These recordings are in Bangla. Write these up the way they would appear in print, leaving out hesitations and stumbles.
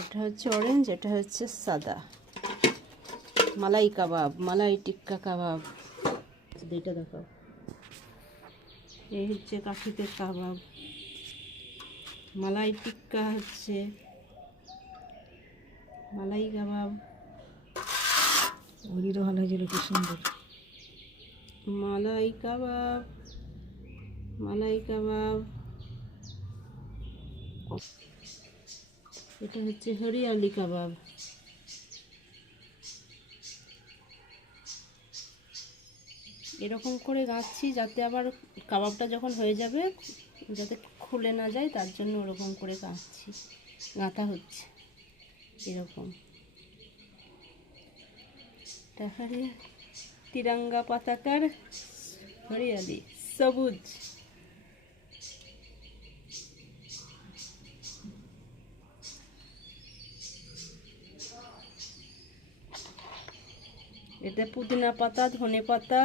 এটা হচ্ছে অরেঞ্জ, এটা হচ্ছে সাদা। মালাই কাবাব, মালাই টিক্কা কাবাব, দুইটা দেখো। এই হচ্ছে কাঠিতে কাবাব, মালাই টিক্কা হচ্ছে মালাই কাবাব। ওদিকে ভালো হয়েছিল, কি সুন্দর। মালাই কাবাব, মালাই কাবাব। এটা হচ্ছে হরিয়ালি কাবাব। এরকম করে গাঁথছি যাতে আবার কাবাবটা যখন হয়ে যাবে যাতে খুলে না যায়, তার জন্য ওরকম করে গাঁথা হচ্ছে এরকম। তাহলে তিরঙ্গা পতাকার হরিয়ালি সবুজ। এতে পুদিনা পাতা, ধনে পাতা,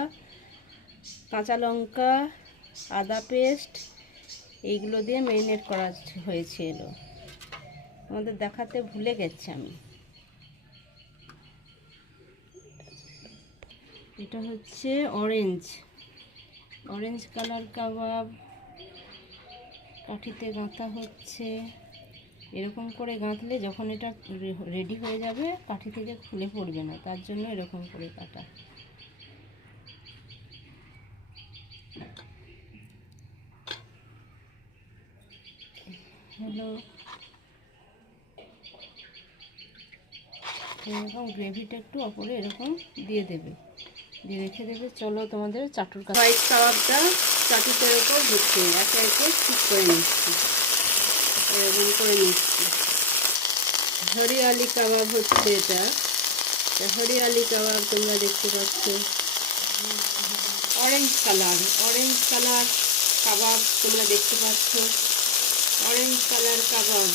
কাঁচা লঙ্কা, আদা পেস্ট এইগুলো দিয়ে ম্যারিনেট করা হয়েছিল। আমাদের দেখাতে ভুলে গেছি আমি। এটা হচ্ছে অরেঞ্জ, অরেঞ্জ কালার কাবাব। কাঠিতে গাঁথা হচ্ছে। এরকম করে গাঁথলে যখন এটা রেডি হয়ে যাবে কাঠি থেকে খুলে পড়বে না, তার জন্য এরকম করে কাটা। হলো এরকম গ্রেভিটা একটু ওপরে এরকম দিয়ে দেবে, দিয়ে রেখে দেবে। চলো তোমাদের চাটুর কাছে। হোয়াইট কাবাবটা চাটুটার উপর হচ্ছে, একে একে ঠিক করে নিচ্ছি, এরকম করে নিচ্ছি। হরিয়ালি কাবাব হচ্ছে এটা, হরিয়ালি কাবাব তোমরা দেখতে পাচ্ছ। অরেঞ্জ কালার, অরেঞ্জ কালার কাবাব তোমরা দেখতে পাচ্ছ, অরেঞ্জ কালার কাবাব।